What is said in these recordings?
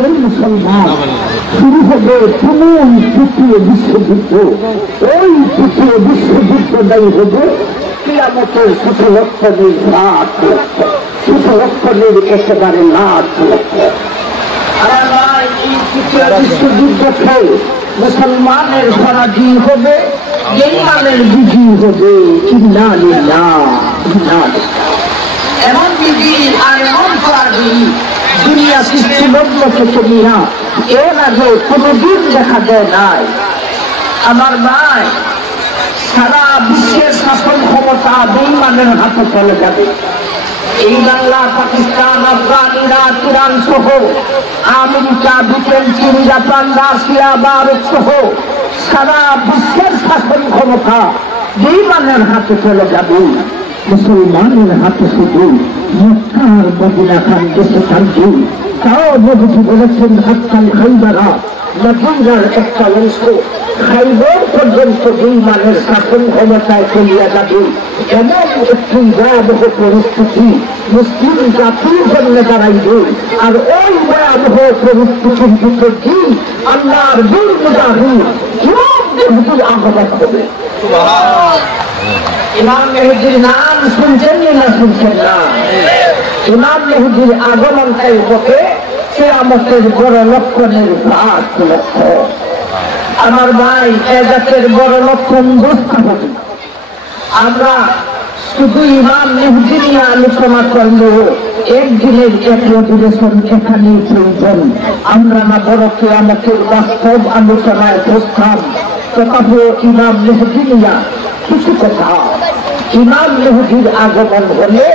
বিশ্বের মুসলমান শুরু হবে তুমুল তৃতীয় বিশ্বযুদ্ধ। ওই তৃতীয় বিশ্বযুদ্ধটাই হবে কিয়ামতের শতলক্ষণের লাখ লক্ষ, শতলক্ষণের একেবারে লাখ লক্ষ। এই তৃতীয় বিশ্বযুদ্ধে মুসলমানের পরাজী হবে, বেঈমানের বিজয়ী হবে। ইন্না লিল্লাহ ইন্না ইলাইহি। এমন বিজয়ী আর এমন পরাজী দুনিয়া সৃষ্টি লগ্ন থেকে নিয়া এর আগে কোনদিন দেখা দেয় নাই। আমার ভাই, সারা বিশ্বের শাসন ক্ষমতা বেঈমানের হাতে চলে যাবে। এই বাংলা, পাকিস্তান, আফগান, ইরাক, ইরান সহ আমেরিকা, ব্রিটেন, চীন, জাপান, রাশিয়া, ভারত সহ সারা বিশ্বের শাসন ক্ষমতা বেঈমানের হাতে চলে যাবে। মুসলমানের হাতে শুধু মক্কার মদিনা খান দেশে থাকবে। তাও নবীজি বলেছেন হাক্কাল খাইবারা, মদিনার একটা অংশ খাইবার পর্যন্ত বেঈমানের শাসন ক্ষমতায় চলিয়া যাবে। এমন একটি ভয়াবহ পরিস্থিতি মুসলিম জাতির জন্য দাঁড়াইবে। আর ওই ভয়াবহ পরিস্থিতির ভিতর দিয়ে আল্লাহর বীর মুজাহিদ ইমাম মেহেদীর আগমন হবে। ইমাম মেহেদীর নাম শুনছেন না শুনছেন না? ইমাম মেহেদীর আগমনটাই হবে কিয়ামতের বড় লক্ষণের লাখ লক্ষ। আমার ভাই, এ জাতের বড় লক্ষণ বুঝতে হবে। আমরা শুধু ইমাম মেহেদী নিয়ে আলোচনা করলেও একদিনের এক অধিবেশন এখানেই প্রয়োজন। আমরা না বড় কিয়ামতের বাস্তব আলোচনায় প্রস্তাব তথাপি ইমাম মেহেদী নিয়ে কিছু কথা। ইমাম মেহেদীর আগমন হলে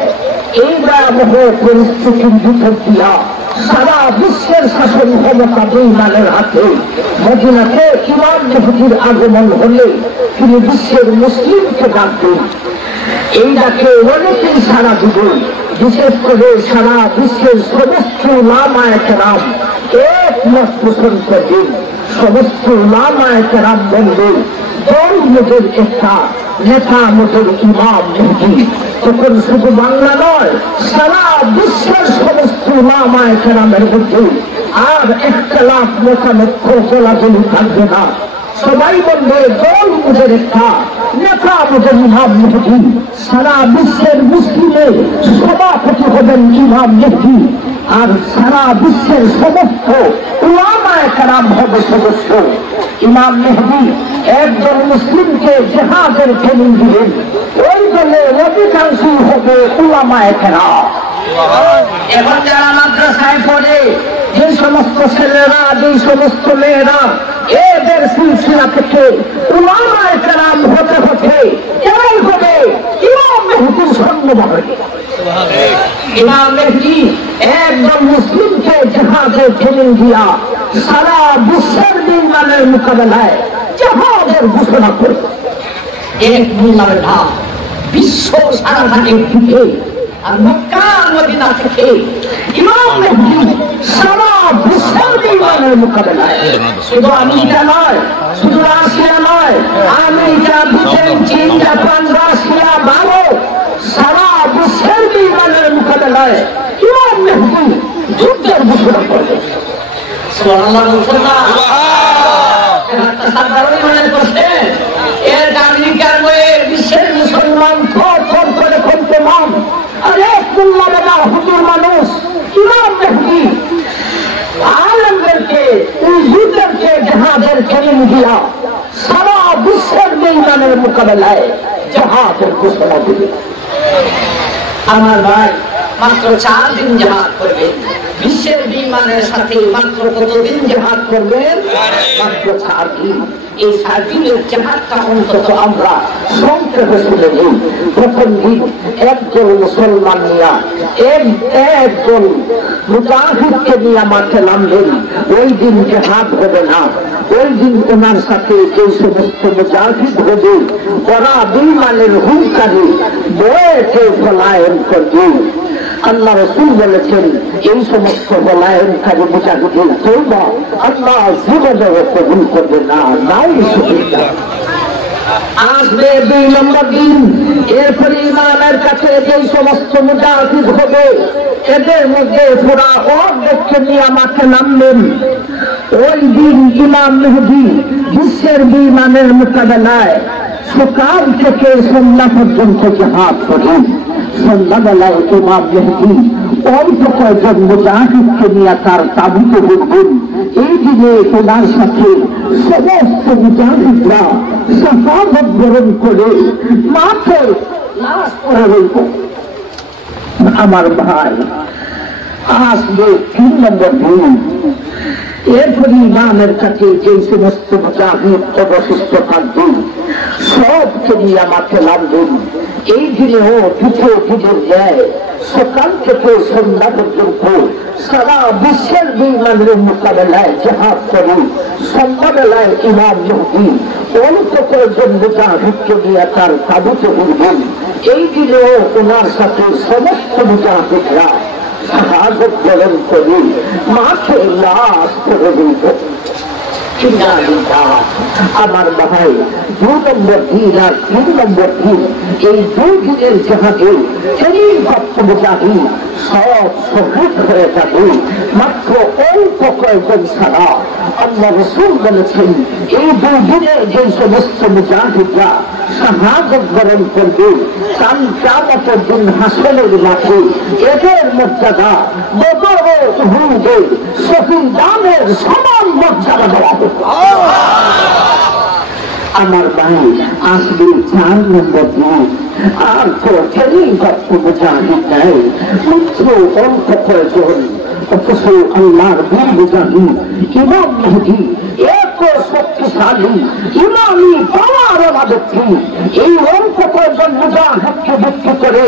এই ভয়াবহ পরিস্থিতির ভিতর দিয়া সারা বিশ্বের শাসন ক্ষমতা বেঈমানের হাতে। মদিনাতে ইমাম মেহেদীর আগমন হলে তিনি বিশ্বের মুসলিমকে ডাকবেন। এই ডাকে অনেকেই সারা দিবেন। বিশেষ করে সারা বিশ্বের সমস্ত উলামায়ে কেরাম একমত পোষণ করবেন। সমস্ত উলামায়ে কেরাম বলবেন দল মোদের একটা, নেতা মোদের ইমাম মেহেদী। তখন শুধু বাংলা নয়, সারা বিশ্বের সমস্ত উলামায়ে কেরামের মধ্যে আর ইখতিলাফ মতানৈক্য গোলাগুলি থাকবে না। সবাই বলবে দল মোদের একটা, নেতা মোদের ইমাম মেহেদী। সারা বিশ্বের মুসলিমের সভাপতি হবেন ইমাম মেহেদী। আর সারা বিশ্বের সমস্ত উলামায়ে কেরাম হবে সদস্য। ইমাম মেহেদী একজন মুসলিমকে জিহাদের ট্রেনিং দিবেন। ওই দলে অধিকাংশই হবে উলামায়ে কেরাম। এখন যারা মাদ্রাসায় পড়ে, যে সমস্ত ছেলেরা, যে সমস্ত মেয়েরা এদের সিলসিলা থেকে উলামায়ে কেরাম হতে হতে এরাই হবে ইমাম মেহেদীর সৈন্যবাহিনী। ইমাম মেহেদী একজন মুসলিমকে জিহাদের ট্রেনিং দিয়া সারা বিশ্বের বেঈমানের মোকাবেলায় জিহাদের ঘোষণা করে। এক মোল্লার নাম বিশ্ব সারা ভাগের দিকে আর মক্কা মদিনা থেকে ইমাম মেহেদী সারা বিশ্বের বেঈমানের মোকাবেলায়। শুধু আমেরিকা নয়, শুধু রাশিয়া নয়, আমেরিকা, ব্রিটেন, চীন, জাপান, রাশিয়া, ভারত সারা বিশ্বের বেঈমানের মোকাবেলায় ইমাম মেহেদী যুদ্ধের ঘোষণা করবে। সুবহানাল্লাহ, সাধারণ মনে করছেন এর আমেরিকার বইয়ে বিশ্বের মুসলমান থর থর করে কম্পমান। আরে কুল্লা বেলা হুজুর মানুষ ইমাম মেহেদী আলেমদেরকে, উজুদেরকে জিহাদের ট্রেনিং দিয়া সারা বিশ্বের বেঈমানের মোকাবেলায় জিহাদের ঘোষণা দিবে। আমার ভাই, মাত্র 4 দিন জিহাদ করবেন। বিশ্বের বেঈমানের সাথে মাত্র কতদিন জিহাদ করবেন? মাত্র 4 দিন। এই 4 দিনের জিহাদটা অন্তত আমরা সংক্ষেপে শুনে নিই। প্রথম দিন একজন মুসলমান নিয়া একজন মুজাহিদকে নিয়ে মাঠে নামবেন। ওই দিন জিহাদ হবে না। ওই দিন ওনার সাথে যে সমস্ত মুজাহিদ হবে ওরা বেঈমানের হুঙ্কারে বয়েতে পলায়ন করবে। আল্লাহ রাসূল বলেছেন এই সমস্ত পলায়নকারী মুজাহিদের তওবা আল্লাহ জীবনেও কবুল করবে না। নাই সুবিধা আসবে 2 নম্বর দিন। এরপরে ইমানের কাছে যে সমস্ত মুজাহিদ হবে এদের মধ্যে পুরা অর্ধেককে নিয়ে মাঠে নামবেন। ওই দিন ইমাম মেহদী বিশ্বের বিমানের মোকাবেলায় সকাল থেকে সন্ধ্যা পর্যন্ত জিহাদ করেন। সন্ধ্যাবেলায় ইমাম মেহদী অল্প কয়েকজন মুজাহিদকে নিয়ে তার তাবুতে উঠবেন। এই দিনে ওনার সাথে সমস্ত মুজাহিদরা শাহাদাত বরণ করে মাঠে লাশ পড়ে রইব। আমার ভাই আসবে 3 নম্বর দিন। এরপরে ইমামের কাছে যে সমস্ত মুজাহিদ অবশিষ্ট থাকবেন সবকে নিয়ে মাঠে নামবেন। এই দিনেও দুটো দিনের ন্যায় সকাল থেকে সন্ধ্যা পর্যন্ত সারা বিশ্বের বিমানের মোকাবেলায় জিহাদ করে সন্ধ্যাবেলায় ইমাম মেহদী অল্প কয়েকজন মুজাহিদকে নিয়ে তার তাবুতে উঠবেন। এই দিনেও ওনার সাথে সমস্ত মুজাহিদরা শাহাদাত বরণ করে মাঠে লাশ পড়ে রইব। আমার ভাই 2 নম্বর দিন আর 3 নম্বর দিন, এই 2 দিনের জাহাজে মুজাহিদ সব শহীদ হয়ে যাবে মাত্র অল্প কয়েকজন ছাড়া। আল্লাহ রাসূল বলেছেন এই 2 দিনে যে সমস্ত মুজাহিদরা শাহাদাত বরণ করবে কাল কিয়ামতের দিন হাসরের মাঠে এদের মর্যাদা বদর ও উহুদের শহীদানের সমান মর্যাদা দেওয়া হবে। আমার ভাই আসবে 4 নম্বর দিন। আর তো মুজাহিদ নেই, মাত্র অল্প কয়েকজন, অথচ আল্লাহর বীর মুজাহিদ ইমাম মেহদী এত শক্তিশালী ইমামি পাওয়ার ব্যক্তি। এই অল্প কয়েকজন মুজাহিদকে ভিত্তি করে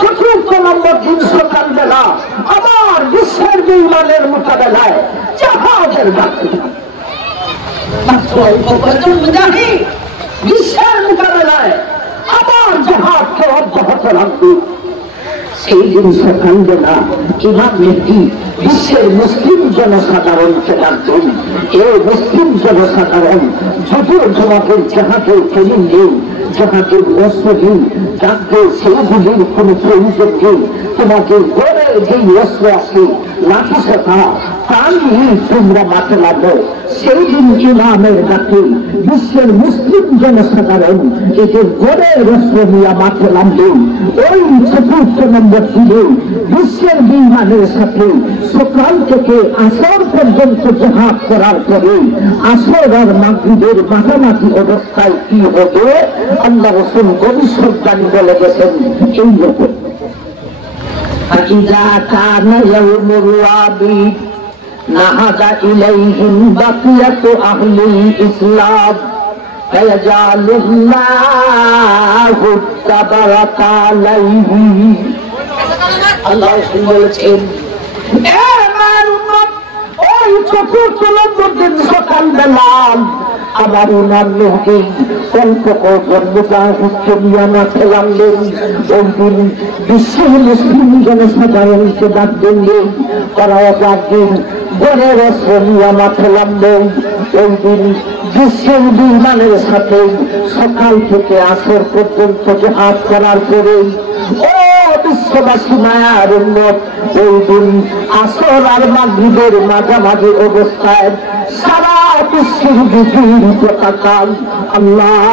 4 নম্বর দিন সকালবেলা আমার বিশ্বের বিমানের মোকাবেলায় জাহাজের ঘাটে মাত্র অল্প কয়েকজন মুজাহিদ বিশ্বের মোকাবেলায় আবার জাহাজকে অব্যাহত রাখবে। সেই দিন সকালবেলা ইমাম মেহদী বিশ্বের মুসলিম জনসাধারণকে ডাকবেন। এই মুসলিম জনসাধারণ যদিও তোমাদের জাহাজে ট্রেনিং নেই, জাহাজের অস্ত্র নেই, ডাকবে সেইগুলির কোন প্রয়োজন নেই। তোমাদের ঘরে যেই অস্ত্র আছে লাঠি সোটা তাই তোমরা মাঠে লাগো। সেই দিন ইমামের ডাকে বিশ্বের মুসলিম জনসাধারণ এদের ঘরে অস্ত্র নিয়ে মাঠে নামবে। ওই 4 নম্বর দিনে বিশ্বের বিমানের সাথে সকাল থেকে আসর পর্যন্ত জিহাদ করার পরে আসর আর মাগরিবের মাঝামাঝি অবস্থায় কি হবে আল্লাহ রাসূল ভবিষ্যদ্বাণী বলে গেছেন এই রকম। ইযা কানা ইয়াউমুর রাবি'হ নাহাদা ইলাইহিম বাকিয়াতু আহলিল ইসলাম ফায়াজালুল্লাহু তাবারাকা আলাইহি। আল্লাহ বলেছেন এ আমার উম্মত ওই 4 নম্বর দিন সকালবেলা আমার ওনার লোকে অল্প কয়েকজন মুজাহিদকে নিয়ে মাঠে নামলেন। ওই দিন বিশ্বের মুসলিম জনসাধারণকে ডাক দিলেন, ওরাও ডাকবেন ঘরের অস্ত্র নিয়ে মাঠে নামলেন। ওই দিন বিশ্বের বিমানের সাথে সকাল থেকে আসর পর্যন্ত জিহাদ করার পরে ও বিশ্ববাসী মায়ার উম্মত ওই দিন আসর আর মাগরিবের মাঝামাঝি অবস্থায় সারা বিশ্বের বিজয়ীর পতাকা আল্লাহ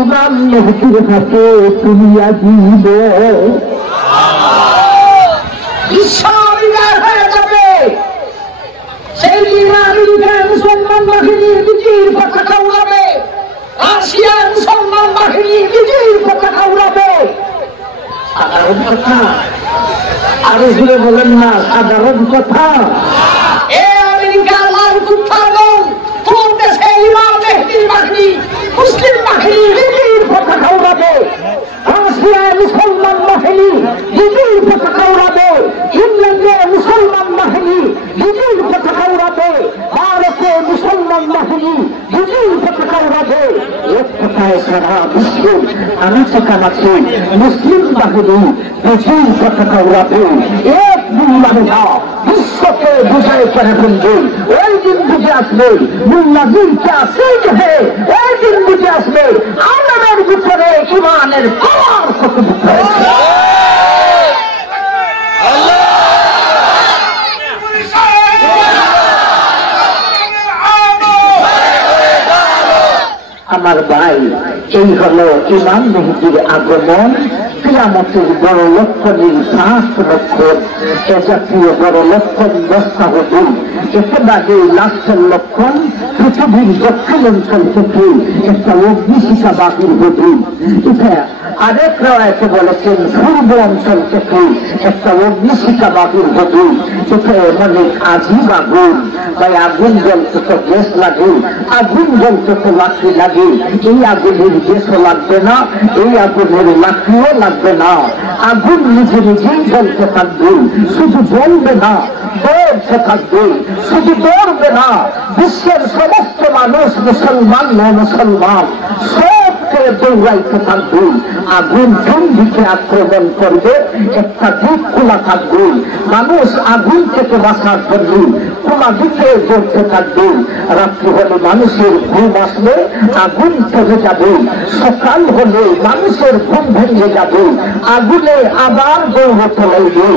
ইমাম মেহদীর হাতে তুলিয়া দিব। বিশ্ব বিজয় হয়ে যাবে। সেই দিন আমেরিকা মুসলমান বাহিনীর বিজয়ীর পতাকা উড়াবে, রাশিয়া মুসলমান বাহিনীর বিজয়ীর পতাকা উড়াবে। সাধারণ কথা আরো জুড়ে বলেন না, সাধারণ কথা। আমেরিকার লাল কুঠারগণ তোর দেশে ইমাম মেহদীর বাহিনী মুসলিম বাহিনী বিজয়ীর পতাকা উড়াবে, রাশিয়ায় মুসলমান বাহিনী বিজয়ীর পতাকা উড়াবে, ইংল্যান্ডে মুসলমান বাহিনী বিজয়ীর পতাকা উড়াবে, ভারতে মুসলমান বাহিনী বিজয়ীর পতাকা উড়াবে। এক কথায় সারা বিশ্বের আনাচে কানাচে মুসলিম বাহিনী বিজয়ীর পতাকা উড়াবে। এক মুল্লাহা বিশ্বকে বিজয় করে ফেলবে। ওই দিন বুঝে আসবে মুল্লাজির কে আসে ওই দিন বুঝে আসবে ইমানের পাওয়ার কতটুকু হয়েছে। আমার ভাই, এই হলো ইমাম মেহেদীর আগমন। কিয়ামতের বড় লক্ষণের 5 লক্ষণ, এ জাতীয় বড় লক্ষণ 10টা হবে। একেবারে লাস্টের লক্ষণ পৃথিবীর দক্ষিণ অঞ্চল থেকে একটা অগ্নিশিখা বাহির হবে। এটা আরেক রায়তে বলেছেন পূর্ব অঞ্চল থেকে একটা অগ্নিশিখা বাহির হবে। এটা অনেক আজীব আগুন, ভাই আগুন জ্বলতে তো গ্যাস লাগে, আগুন জ্বলতে তো লাকড়ি লাগে। এই আগুনের গ্যাসও লাগবে না, এই আগুনের লাকড়িও লাগবে না। আগুন নিজে নিজেই জ্বলতে থাকবে, শুধু জ্বলবে না, দৌড়তে থাকবে, শুধু দৌড়বে না। বিশ্বের সমস্ত মানুষ মুসলমান না মুসলমান সবকে দৌড়াইতে থাকবে। আগুন কোন দিকে আক্রমণ করবে একটা দিক খোলা থাকবে, মানুষ আগুন থেকে বাঁচার জন্য খোলা দিকে দৌড়তে থাকবে। রাত্রি হলে মানুষের ঘুম আসলে আগুন চলে যাবে, সকাল হলে মানুষের ঘুম ভেঙে যাবে, আগুনে আবার দৌড়তে লাগবে।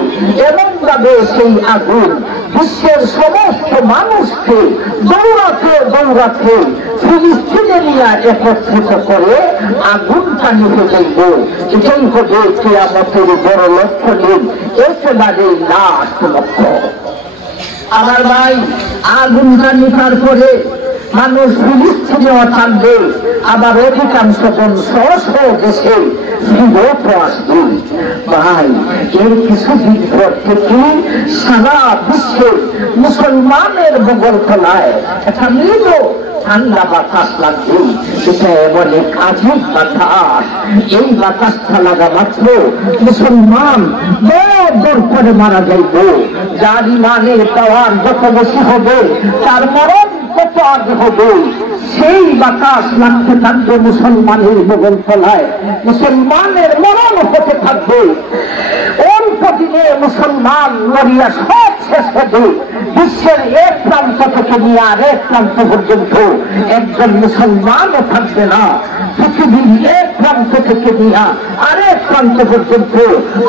এমন ভাবে সেই আগুন বিশ্বের সমস্ত মানুষকে দৌড়াতে দৌড়াতে ফিলিস্তিনে নিয়ে একত্রিত করে আগুনটা নিভে যাইব। এটাই হবে কিয়ামতের বড় লক্ষণ, একেবারে লাস্ট লক্ষ্য। আমার ভাই, আগুনটা নিভার পরে মানুষ ফিলিস্তিনেও থাকবে, আবার অধিকাংশ জন স্ব দেশে ফিরত আসবে। ভাই, এর কিছুদিন পর থেকে সারা বিশ্বের মুসলমানের বগল তলায় একটা মৃদ ঠান্ডা বাতাস লাগবে। এটা এমন এক আজীব বাতাস, এই বাতাসটা লাগা মাত্র মুসলমান দৌড় করে মারা যাইব। যার ইমানের পাওয়ার যত বেশি হবে তার মরণ কত আগে হবে। সেই বাতাস লাগতে থাকবে মুসলমানের বগল তলায়, মুসলমানের মরণ হতে থাকবে। অল্প দিনে মুসলমান মরিয়া সব শেষ হবে। বিশ্বের এক প্রান্ত থেকে নিয়ে আর এক প্রান্ত পর্যন্ত একজন মুসলমানও থাকবে না। পৃথিবীর এক প্রান্ত থেকে নিয়ে আরেক প্রান্ত পর্যন্ত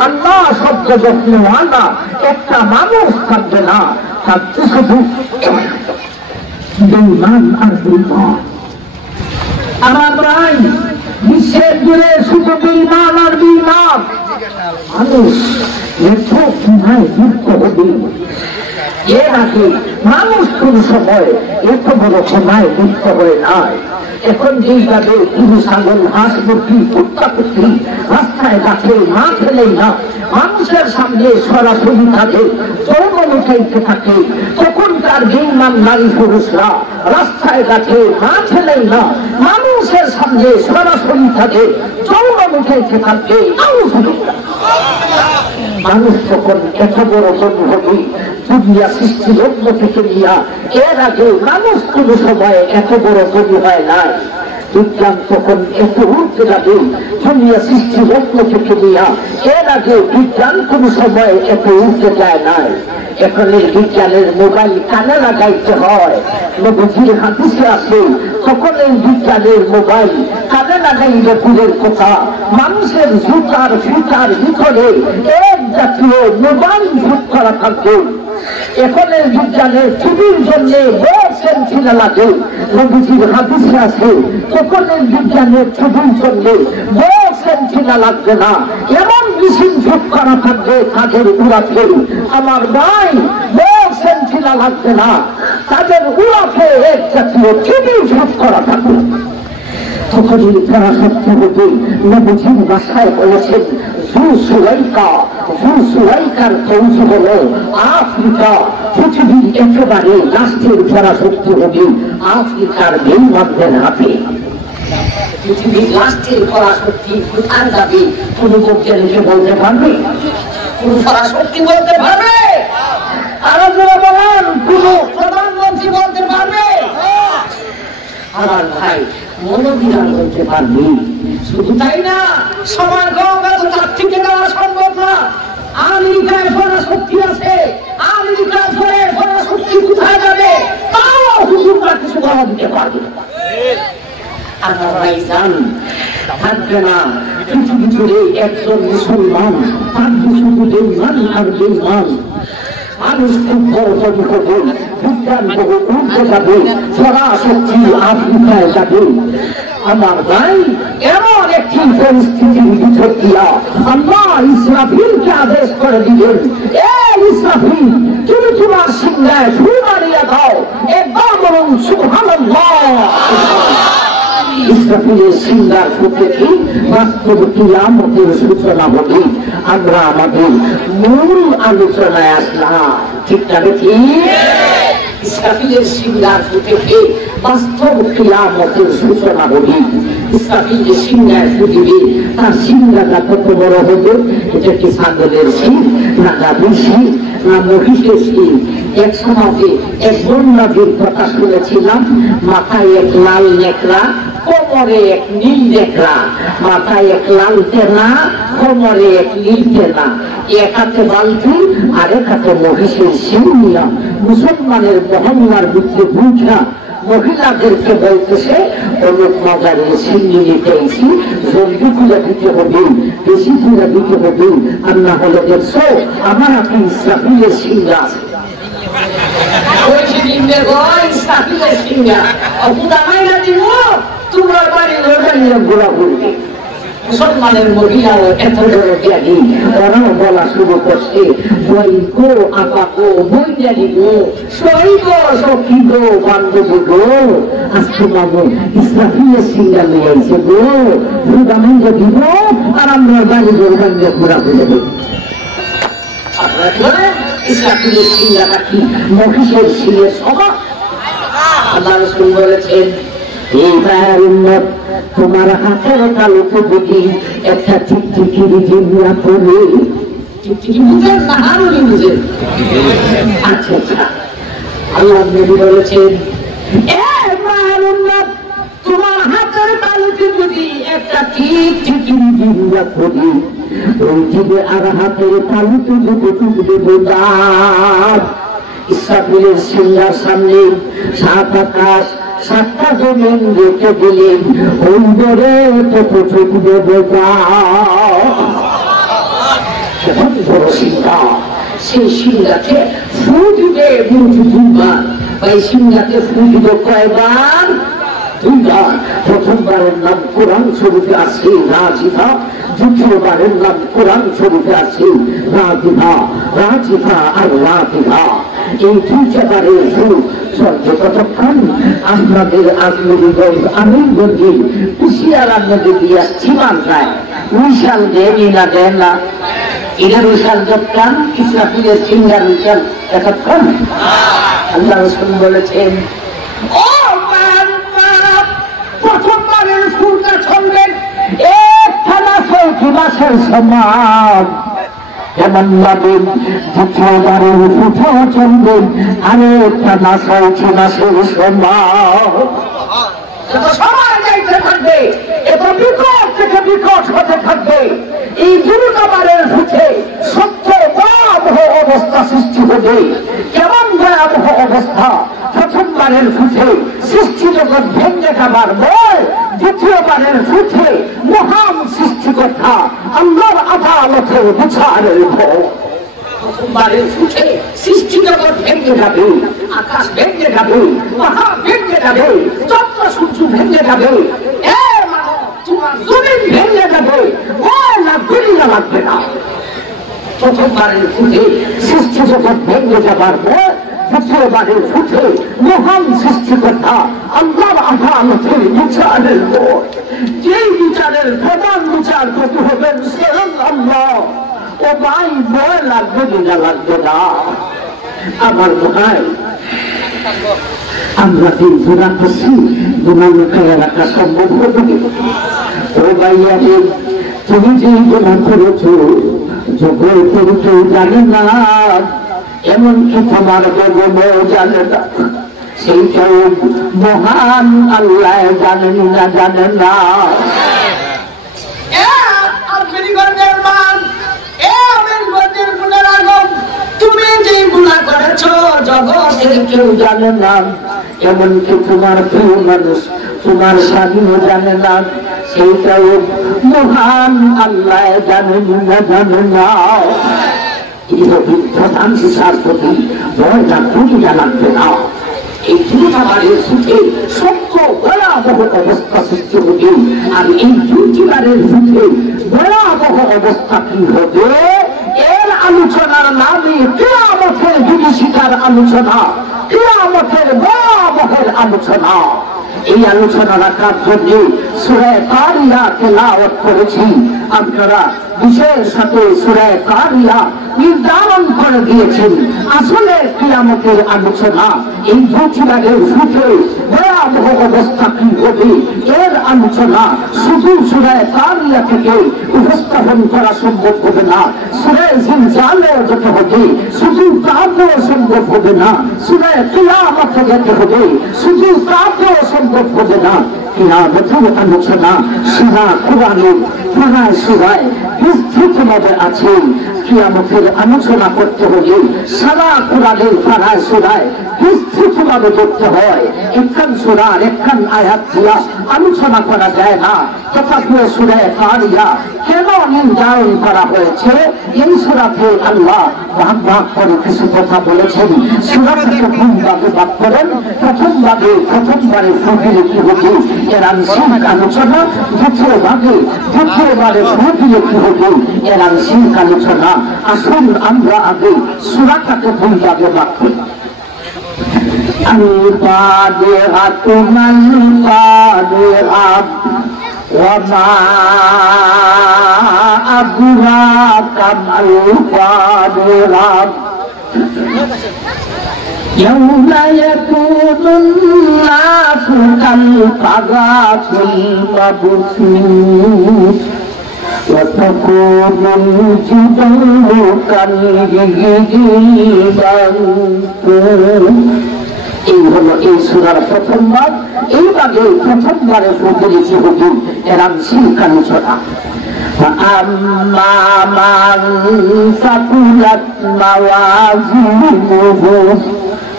আল্লাহ শব্দ যত্নওয়ালা একটা মানুষ থাকবে না। থাকছে শুধু বেঈমান আর বেঈমান। আমার ভাই, বিশ্বের জুড়ে শুধু বেঈমান আর বেঈমান মানুষ এত কোনায় মুক্ত হবে। এর আগে মানুষ কোন সময় এত বড় কোনায় মুক্ত হয়ে নাই। এখন যেইভাবে গরু ছাগল হাঁস মুরগি কুত্তা কুত্তি রাস্তায় গাছে না ফেলেই না, মানুষের সামনে সরাসরি থাকে, যৌন উঠাইতে থাকে, তখনকার বেঈমান নারী পুরুষরা রাস্তায় গাছে না ফেলেই না, মানুষের সামনে সরাসরি থাকে, যৌন উঠাইতে থাকে। মানুষ তখন এত বড় জন্ম হবে দুনিয়া সৃষ্টি লগ্ন থেকে নিয়া। এর আগে মানুষ কোন সময় এত বড় জন্ম হয় নাই। বিজ্ঞান তখন এত উঠতে লাগে দুনিয়া সৃষ্টি লগ্ন থেকে নিয়া। এর আগে বিজ্ঞান কোন সময় এত উঠতে যায় নাই। এখন এই বিজ্ঞানের মোবাইল কানে লাগাইতে হয়, নবীর হাদিসে আছে তখন এই বিজ্ঞানের মোবাইল কানে লাগাইলে দূরের কথা, মানুষের জুতার ফিতার ভিতরে এক জাতীয় মোবাইল যুগ করা থাকবে। এখন এই বিজ্ঞানের ছবির জন্য সেন্টিনা লাগে, নবীজির হাদিসে আছে তখন এই বিজ্ঞানের ছবির জন্য সেন্টিনা লাগবে না, এমন মেশিন যুগ করা থাকবে তাদের উড়াতে। আমার ভাই, সেন্টিনা লাগবে না, তাদের উড়াতে এক জাতীয় ছবি যুগ করা থাকবে। তখনই তারা সত্য হতে নবীজির ভাষায় বলেছেন সুলাইকার ফৌজ হল আফ্রিকা। পৃথিবীর একেবারে রাষ্ট্রের পরাশক্তি হবে আফ্রিকার বেঈমানদের হাতে। পৃথিবীর রাষ্ট্রের পরাশক্তি কোথায় যাবে কোন বৈজ্ঞানিকে বলতে পারবে? কোন পরাশক্তি বলতে পারবে? আরো যারা বলেন কোন প্রধানমন্ত্রী বলতে পারবে? আমার ভাই, মনোবিধান বলতে পারবে। শুধু তাই না, সবার গঙ্গা তো তার থেকে দেওয়া সম্ভব না। আমেরিকায় পরাশক্তি আছে, আমেরিকার পরে পরাশক্তি কোথায় যাবে তাও হুজুররা কিছু বলা দিতে পারবে। আমার ভাই জান, থাকবে না। পৃথিবী জুড়ে একজন মুসলমান, তার শুধু বেঈমান আর বেঈমান। মানুষ খুব বড় হবে, বিজ্ঞান বহু উঠে যাবে, পরাশক্তি আফ্রিকায় যাবে। আমার ভাই, এমন একটি পরিস্থিতির ভিতর দিয়া আল্লাহ ইসরাফিলকে আদেশ করে দিলেন, এ ইসরাফিল, তুমি তোমার সিংহায় ফুল মারিয়া দাও, একবার বলুন সুবহানাল্লাহ। ইসরাফিলের সিংহার ফুটে কি বাস্তব কিয়ামতের সূচনা হবে। আমরা আমাদের মূল আলোচনায় আসলাম, ঠিক না? ঠিক, ইসরাফিলের সিংহার ফুটে কি বাস্তব কিয়ামতের সূচনা হবে। ইসরাফিলের সিংহায় ফুটবে, তার সিংহাটা কত বড় হবে? এটা কি ছাগলের সিং, না গাভীর সিং, না মহিষের সিং? এক সমাজে এক বন্যাদের কথা শুনেছিলাম, মাথায় এক লাল নেকড়া, কোমরে এক নীল নেকড়া। মাথায় এক লাল তেনা, কোমরে এক নীল তেনা, এক হাতে বালতি আর এক হাতে মহিষের সিং নিয়া মুসলমানের মহল্লার ভিতরে বুঝা মহিলাদেরকে বলতেছে, অনেক মজারে সিঙ্গি নিতে এসি, জলদি খুলে দিতে হবে, বেশি খুলে দিতে হবে, আর না হলে দেখছো আমার আপনি ইসরাফিলের সিংহা আছে। তোমার বাড়ির ঘোরা ঘুরবে। মুসলমানের মহিলাও এত বড় জ্ঞানী, ওরাও বলা শুরু করছে, বই গো আপা গো, বই জ্ঞানী গো, সই গো সখী গো, বান্ধবী গো, আজকে বাবু ইসরাফিলের সিংহা নিয়ে আইছে গো, ভুগামেন্দ্র দিব আর আমরা বাড়ি গোরবান্ডে ঘোরা ঘুরে দেব। আপনারা ইসরাফিলের সিংহাটা কি মহিষের সিংহের সমান? আল্লাহ রাসূল বলেছেন, এই মায়ের উম্মত, তোমার হাতের তালুতে দেখি একটা টিকটিকির জিনিয়া করে। টিকটিকি বুঝেন না হারুনি বুঝেন? আচ্ছা আচ্ছা, আল্লাহ নবী বলেছেন, এ মায়ের উম্মত, তোমার হাতের তালুতে যদি একটা টিকটিকির জিনিয়া করে, ওই দিকে আর হাতের তালুতে যদি টুকবে বোঝার। ইসরাফিলের সিংহার সামনে সাত আকাশ সাতটা জমিন রেখে দিলেন, ওই দরে কত চুকবে বোঝা। বড় সিংহা, সেই সিংহাকে ফু দিবে মুঠি দুইবার। এই সিংহাকে ফু দিব কয়বার? দুইবার। প্রথমবারের নাম কোরআন শরীফে আছে রাজিফা, দ্বিতীয়বারের নাম কোরআন শরীফে আছে রাজিফা। রাজিফা আর রাজিফা, এই দুই জায়গার ফুল চলছে কতক্ষণ? আপনাদের আজমিরগঞ্জ আমিরগঞ্জে কুশিয়ারা নদী দিয়া সীমান যায়, উইশাল দেন না দেন না, এটা উইশাল যতক্ষণ ইসরাফিলের সিংহার উইশাল এতক্ষণ। আল্লাহ রাসূল বলেছেন, ও প্রথমবারের ফুলটা ছড়বেন একখানা ৬ মাসের সমান, এমন ভাবে দ্বিতীয়বারের ফুটাও চলবেন আরে একখানা ৬ মাসের সমান। সময় যাইতে থাকবে, এত বিকট থেকে বিকট হতে থাকবে। এই দ্রুতবারের ফুটে সত্য ভয়াবহ অবস্থা সৃষ্টি হবে। কেমন ভয়াবহ অবস্থা? প্রথমবারের ফুটে সৃষ্টি জগৎ ভেঙে খাবার বয়, দ্বিতীয়বারের ফুটে মহান সৃষ্টিকর্তা আল্লাহর আদালতে বিচারের ভয়। প্রথমবারের ফুটে সৃষ্টি জগৎ ভেঙে যাবে, আকাশ ভেঙে যাবে, মহা ভেঙে যাবে, চন্দ্র সূর্য ভেঙে যাবে, তোমার জমিন ভেঙে যাবে, লাগবে না। প্রথমবারের ফুটে সৃষ্টি জগৎ ভেঙে যাবার পর দ্বিতীয়বারের ফুটে মহান সৃষ্টিকর্তা আল্লাহর আদালতের বিচারের ভয়। যেই বিচারের প্রধান বিচারপতি হবেন স্বয়ং আল্লাহ। ও ভাই, ভয় লাগবে না লাগবে না? আমার ভাই, আমরা যে গুণা করছি, গুণা লুকাইয়া রাখা সম্ভব হবে? ও ভাইয়া, তুমি যে গুণা করেছ জগতের কেউ জানে না, এমনকি তোমার বেগমও জানে না, সেইটাও মহান আল্লাহ জানেন না, জানে না। তুমি যে গুণা করেছ জগতের কেউ জানে না, এমনকি তোমার প্রিয় মানুষ তোমার স্বামীও জানে না, সেইটাও মহান আল্লাহ জানেন না জানেন না। প্রধান শিশার প্রতি ভয়টা ত্রুটিটা লাগবে না। এই দ্রুতবারের সুখে সত্য ভয়াবহ অবস্থা সৃষ্টি হবে। আর এই দ্রুতিবারের সুখে ভয়াবহ অবস্থা কি হবে এর আলোচনার নামে কিয়ামতের বিভীষিকার আলোচনা, কিয়ামতের ভয়াবহের আলোচনা। এই আলোচনা রাখার জন্য সূরা কারিয়া তেলাওয়াত করেছি। আপনারা বিশেষ সাথে সূরা কারিয়া নির্ধারণ করে দিয়েছেন। আসলে কিয়ামতের আলোচনা এই প্রতিবাদের সুখে ভয়াবহ অবস্থা কি হবে এর আলোচনা শুধু সূরা কারিয়া থেকে উপস্থাপন করা সম্ভব হবে না। সূরা জিলজালও যেতে হবে, শুধু তাতেও সম্ভব হবে না। সূরা কিয়ামত যেতে হবে, শুধু তাতেও সম্ভব হবে না। কিয়ামতের আলোচনা সারা কোরআনের প্রায় সূরায় বিস্তৃতভাবে আছে। কিয়ামতের আলোচনা করতে হলে সারা কোরআনের প্রায় সূরায় বিস্তৃতভাবে করতে হয়। একখান সূরার একখান আয়াত দিয়া আলোচনা করা যায় না। তথাপিও সূরা কারিয়া কেন নির্ধারণ করা হয়েছে এই সূরাতে আল্লাহ ভাগ ভাগ করে কিছু কথা বলেছেন। সূরাটাকে প্রথম ভাগে ভাগ করেন। প্রথমবারে ফজিলে কি হবে এর আংশিক আলোচনা, দ্বিতীয়বারে ফজিলে কি হবে এর আংশিক আলোচনা। আসুন আমরা আগে সূরাটাকে দুই ভাগে ভাগ করি। الفاتحة ما الفاتحة وما أدراك ما الفاتحة يوم يكون الناس كالفراش المبثوث وتكون الجبال كالعهن المنفوش। এই হলো এই সূরার প্রথম ভাগ। এই ভাগে প্রথমবারে ফজিলতি হবে এর আংশিক আলোচনা। أما من ثقلت موازينه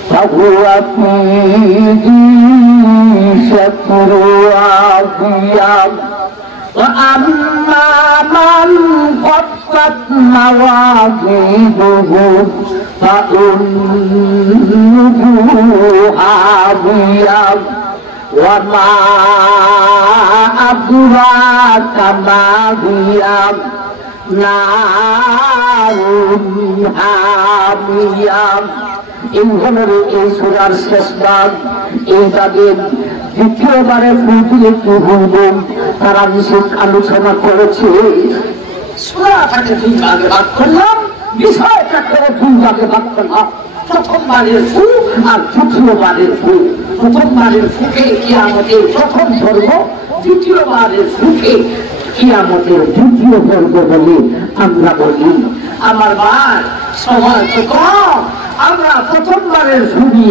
فهو في عيشة راضية وأما من خفت موازينه فأمه هاوية وما أدراك ما هي نار حامية। এই হলো এই সূরার শেষ ভাগ। এই ভাগের দ্বিতীয়বারে ফজিলতি হইবে তার আংশিক আলোচনা করেছে। সূরাটাকে দুই ভাগে ভাগ করলাম, বিষয়টাকে দুই ভাগে ভাগ করলাম। প্রথমবারের ফু আর দ্বিতীয়বারের ফু। প্রথমবারের ফুকে কিয়ামতের প্রথম পর্ব, দ্বিতীয়বারের ফুকে কিয়ামতের দ্বিতীয় পর্ব বলে আমরা বলি। আমার ভাই সময় তো কম, আমরা প্রথমবারের ফুকে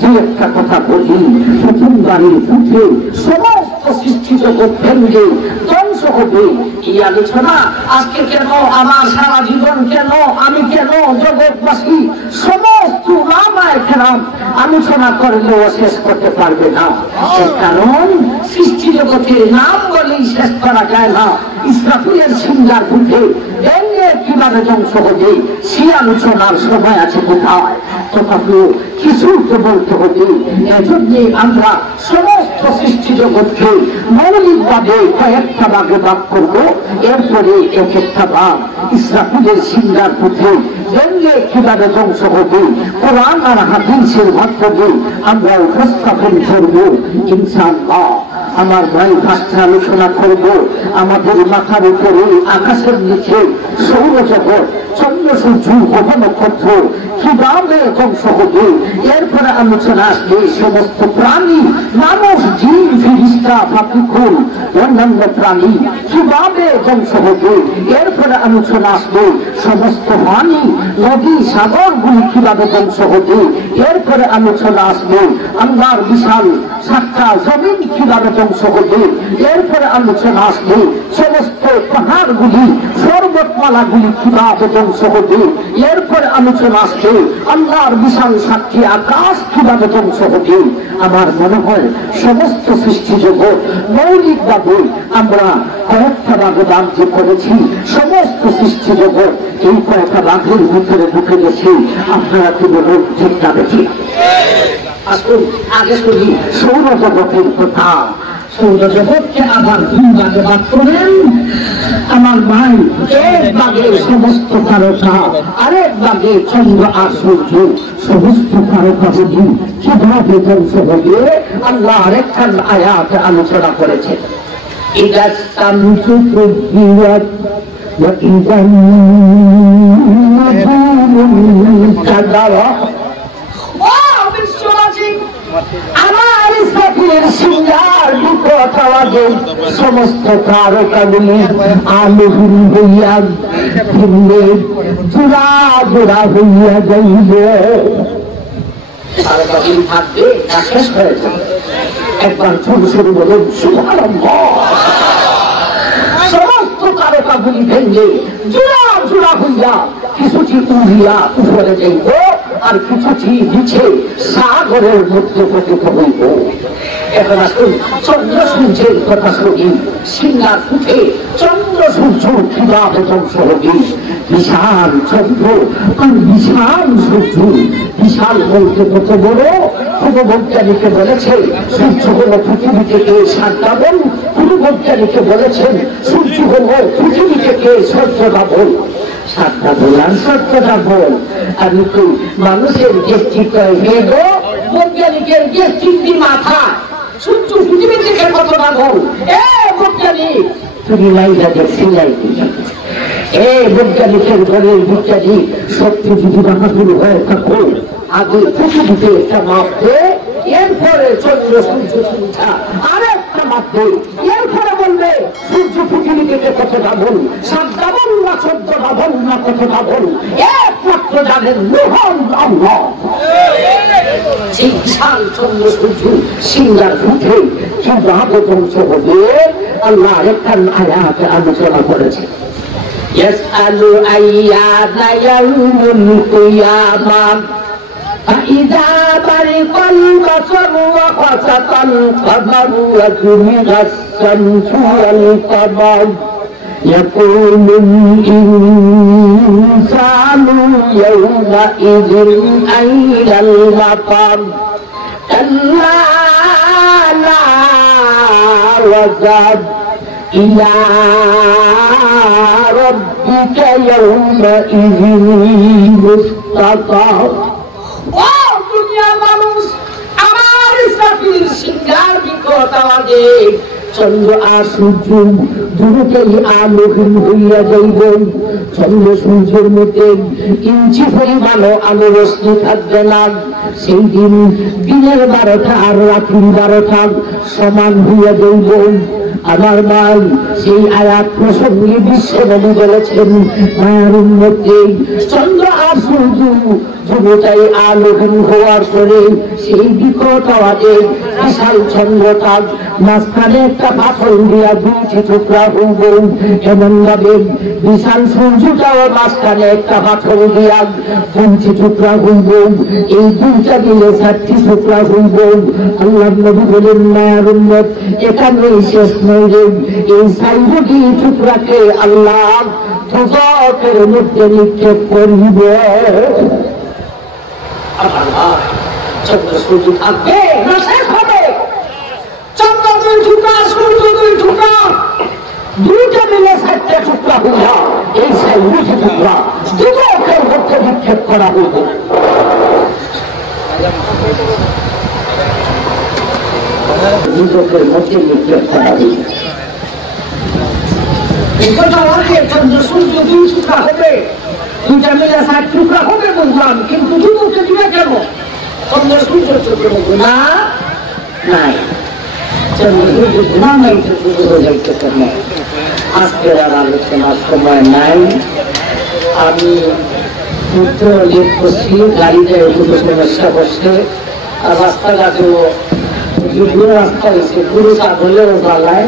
যে একটা কথা বলি, প্রথমবারের ফুকে সমস্ত সৃষ্টি জগৎ ভেঙে ধ্বংস হবে। এই আলোচনা আজকে কেন, আমার সারা জীবন কেন, আমি কেন, জগৎবাসী সমস্ত উলামায়ে কেরাম আলোচনা করলেও শেষ করতে পারবে না। কারণ সৃষ্টি জগতের নাম বলেই শেষ করা যায় না। ইসরাফিলের সিংহার বুঝে ভেঙে কিভাবে ধ্বংস হবে সে আলোচনার সময় আছে কোথায়? তথাপিও কিছু তো বলতে হবে। এজন্যে আমরা সমস্ত সৃষ্টি জগৎকে মৌলিকভাবে কয়েকটা ভাগে ভাগ করবো। এরপরে এক একটা ভাগ ইসরাফিলের সিংহার বুঝে ভেঙে কিভাবে ধ্বংস হবে কোরআন আর হাদিসের মাধ্যমে আমরা উপস্থাপন করবো ইনশাআল্লাহ। আমার ভাই ভাষা আলোচনা করবো আমাদের মাথার উপরে, আকাশের নিচে সৌরজগৎ, চন্দ্র সূর্য গ্রহ নক্ষত্র কিভাবে ধ্বংস হবে। এরপরে আলোচনা আসবে সমস্ত প্রাণী, মানুষ, জিন, ফেরেশতা, পাখিকুল, অন্যান্য প্রাণী কিভাবে ধ্বংস হবে। এরপরে আলোচনা আসবে সমস্ত পানি, নদী, সাগরগুলি কিভাবে ধ্বংস হবে। এরপরে আলোচনা আসবে আল্লাহর বিশাল সাতটা জমিন কিভাবে ধ্বংস হবে। এরপরে আলোচনা আসবে সমস্ত পাহাড়গুলি, পর্বতমালাগুলি কিভাবে ধ্বংস হবে। এরপরে আলোচনা আসবে আল্লাহর বিশাল সাতটি আকাশ কিভাবে ধ্বংস হবে। আমার মনে হয় সমস্ত সৃষ্টি জগৎ মৌলিকভাবে আমরা কয়েকটা রাগে রাজ্য করেছি, সমস্ত সৃষ্টি জগৎ এই কয়েকটা রাগের ভিতরে ঢুকে গেছে। আপনারা কি বলুন, ঠিক না বেঠিক? আসুন আগে শুনি সৌরজগতের কথা। সৌরজগৎকে আবার দুই ভাগে ভাগ করেন আমার ভাই। এক ভাগে সমস্ত তারকা, আরেক ভাগে চন্দ্র আর সূর্য। সমস্ত তারকাগুলি কিভাবে ধ্বংস হবে আল্লাহ আরেকখান আয়াত আলোচনা করেছেন। إذا الشمس كورت وإذا النجوم انكدرت। আমার ইসরাফিলের সিংহার বিকট আওয়াজে সমস্ত তারকাগুলি আলোহীন হইয়া ঘিরলে জোড়া জোড়া হইয়া যাইবে। তারকাগুলি থাকবে তা শেষ হয়ে যাবে। একবার ছোট ছোট বলুন সুবহানাল্লাহ। সমস্ত তারকাগুলি ভেঙে জোড়া জোড়া হইয়া কিছুটি উড়িয়া উপরে যাইব, আর কিছুটি নিচে সাগরের মধ্যে পতিত হইব। এখন আসুন চন্দ্র সূর্যের কথা শুনি। সিংহার উঠে চন্দ্র সূর্য কিভাবে ধ্বংস হবে। বিশাল চন্দ্র আর বিশাল সূর্য। বিশাল বলতে কত বড়? কোন বৈজ্ঞানিকে বলেছে সূর্য হল পৃথিবী থেকে 7 ডাবল, কোন বৈজ্ঞানিকে বলেছেন সূর্য হল পৃথিবী থেকে 14 ডাবল। 7 ডাবল আর 14 ডাবল। আমি তো মানুষের গ্যাস্ট্রিক হয়ে গো, বৈজ্ঞানিকের গ্যাস্ট্রিক মাথা। সূর্য পৃথিবী থেকে কত ডাবল? এ বৈজ্ঞানিক তুমি লাইলা দেখছি লাইকি। এ বৈজ্ঞানিকের ঘরের বিজ্ঞানী সত্যি যদি রাখাগুলো হয়ে থাকো আগে পৃথিবীতে একটা মাপবে, এরপরে চন্দ্র সূর্য সংখ্যা আরেকটা মাপবে, এরপরে বলবে সূর্য পৃথিবী থেকে কত ডাবল, 7 ডাবল না 14 ডাবল না কত ডাবল, একমাত্র জানেন মহান আল্লাহ। সেই বিশাল চন্দ্র সূর্য সিংহার উঠে কিভাবে ধ্বংস হবে আল্লাহ আরেকখান আয়াত আলোচনা করেছে। يسأل أيان يوم القيامة فإذا برق البصر وخسف القمر وجمع الشمس والقمر يقول الإنسان يومئذ أين المفر كلا لا وزر إلى ربك يومئذ المستقر। ও দুনিয়ার মানুষ, আমার ইসরাফিল সিংহার বিকট আওয়াজে চন্দ্র আর সূর্য দুটোই আলোহীন হইয়া যাইব। চন্দ্র সূর্যের মধ্যে ইঞ্চি পরিমাণও আলো রশ্মি থাকবে না। সেই দিন দিনের 12টা আর রাত্রির 12টা সমান হইয়া যাইব। আমার ভাই সেই আয়াত প্রসঙ্গে বিশ্বনবী বলেছেন মায়ের মধ্যে চন্দ্র আর সূর্য দুটোই আলোহীন হওয়ার পরে সেই বিকট আওয়াজে বিশাল চন্দ্রটা মাঝখানে একটা পাথর দিয়া 2টি টুকরা হইব। এমন ভাবে বিশাল সূর্যটাও মাঝখানে একটা পাথর দিয়া 2টি টুকরা হইব। এই 2টা মিলে 4টি টুকরা হইব। আল্লাহ নবী বলেন মায়ের উম্মত এখানেই শেষ নয় রে, এই 4টি টুকরাকে আল্লাহ দোজখের মধ্যে নিক্ষেপ করিব। চন্দ্র সূর্য থাকবে না শেষ হবে? চন্দ্র 2 টুকরা, সূর্য 2 টুকরা, 2টা মিলে 4টা টুকরা হইয়া এই 4টি টুকরা দোজখের মধ্যে নিক্ষেপ করা হইব। দোজখের মধ্যে নিক্ষেপ করা হইব। চন্দ্র সূর্য 2 টুকরা হবে, 2টা মিলে 4 টুকরা হবে বুঝলাম, কিন্তু দুটোকে দিবে কেন? চন্দ্র সূর্য চোখে না নাই, চন্দ্র সূর্য গুণা নাই, সূর্য যাইতে কেন? আজকে আর আলোচনার সময় নাই। আমি পুত্র লেট করছি, গাড়িতে দুটো সমস্যা বসছে, আর রাস্তাঘাটেও যেগুলো রাস্তা হয়েছে পুরো হলেও পালায়,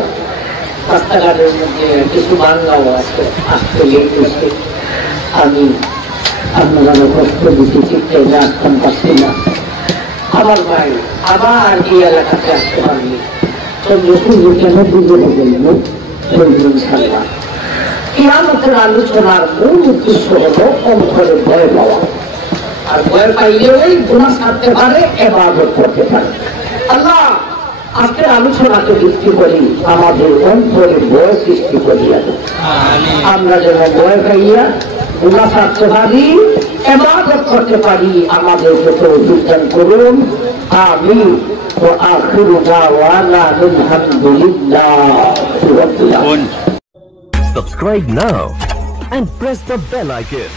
রাস্তাঘাটের মধ্যে কিছু বাংলাও আছে, আসতে লেট করছে। আমি আপনারা কষ্ট দিতে শিখতে আসতাম পারছি না। আমার ভাই আবার এই এলাকাতে আসতে পারলি, কেন বুঝে গেল ইনশাআল্লাহ। কিয়ামতের আলোচনার মূল উদ্দেশ্য হলো অন্তরে ভয় পাওয়া, আর ভয় পাইলেই গুনাহ ছাড়তে পারে, ইবাদত করতে পারে। আল্লাহ আজকের আলোচনাকে ভিত্তি করি আমাদের অন্তরে ভয় সৃষ্টি করিয়া দেন, আমরা যেন ভয় পাইয়া গুনাহ ছাড়তে পারি, ইবাদত করতে পারি, আমাদেরকে তৌফিক দান করুন। আমিন। وآخر دعوانا الحمد لله رب العالمين. Subscribe now and press the bell icon.